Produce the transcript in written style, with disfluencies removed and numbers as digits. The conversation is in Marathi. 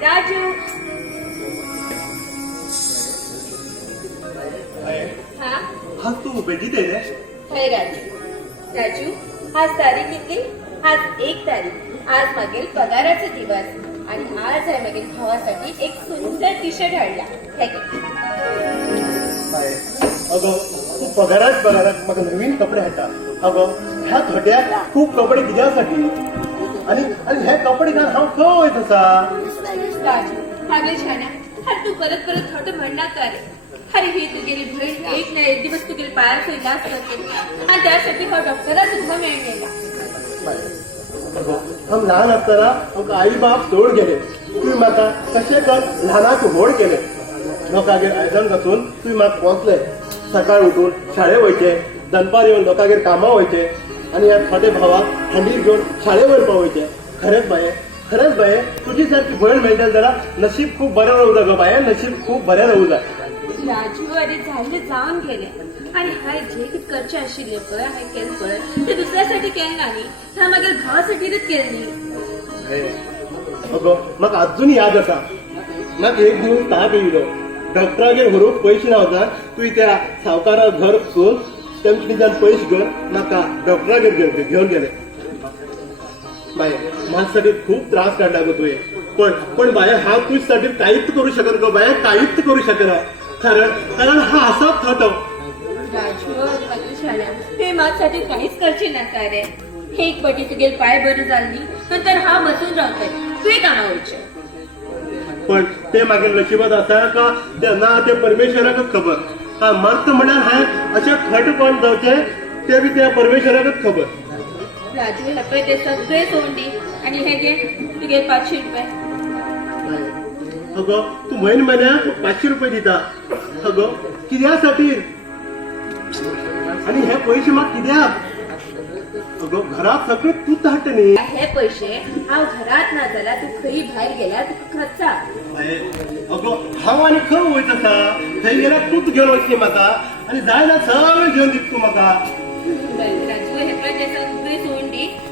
राजू हाँ हाँ तू बेटी दे रे है राजू आज तारीख किती आज 1 तारीख आज मागील पगाराचा दिवस आणि आज आहे मागील भावासाठी एक सुंदर टी शर्ट हाडला हे घे. अगं तू पगारात म्हाका नवीन कपडे हाडटा अगं ह्या थोड्याक खूप कपडे कित्यासाठी आणि आणि हे कपडे घालून हांव खंय वयत आसा राजू मागे छान्या अरे तू परत परत खोटं म्हणणार का रे अरे ही तुगेली बहीण एक ना एक दिवस तुगेली पायाचा इलाज करते आणि त्यासाठी हा डॉक्टरा सुद्धा मेळलेला. हम ल्हान आसतना आमकां आई बाप सोड गेले तुवें म्हाका कशें कर ल्हानाक व्हड केले लोकांगेर आयदन घातून तुवें म्हाका पोसले सकाळ उठून शाळेक वयचे दनपार येवन लोकांगेर कामां वयचे आनी ह्या छोटे भावाक हंडीर घेवन शाळेक वयर पावयचे. खरेंच बाये तुजी सारकी भयण मेळटली जाल्यार नशीब खूब बरें रावूं जाय गो बाये नशीब खूब बरें रावूं जाय. राजू अरे झाले जाऊन गेले आणि हाय जे कित करचे आशिल्ले पळय हाय केले पळय ते दुसऱ्यासाठी केले नाही ह्या मागील भावासाठीच केले न्ही. अगो म्हाका अजून याद आसा म्हाका एक दिवस ताप येयलो डॉक्टरागेर व्हरूंक पयशे नावता तुवें त्या सावकाराक घर वचून तेमचे निजान पयशे घेवन म्हाका डॉक्टरागेर घेवन गेले. बाये माझ्यासाठी खूप त्रास काढला गो तुवें पण बाये हांव तुझ्यासाठी काहीच करू शकत गो बाये काहीच करू शकना कारण हा असाच थाटो. राजू मागील शाळा ते माझ्यासाठी काहीच करचे नका रे एक पटी तुगेल पाय बरं जाल्ली नंतर हा बसून रावतय तुवें कामां वयचें. पण ते मागील नशिबात आसा का ना ते परमेश्वराकच खबर हा मर्त म्हण्यार हाय अशे खटपण जावचे ते बी त्या परमेश्वराकच खबर. राजू हे पळय ते सगळे सोंडी आणि हे घे तुगेल 500 रुपये. अगो तू म्हयन्याक 500 रुपये दिता अगो कित्यासाठी आणि हे पयशे म्हाका कित्याक अगो घरात सगळे तूच हाडटा न्ही. हे पैसे हांव घरात ना जाल्यार तू खंय भायर गेल्यार तुका खर्चा. अगो हांव आनी खंय वयत आसा थंय गेल्यार तूच घेवन वचली म्हाका आनी जाय ना सगळें घेवन दिता तूं म्हाका.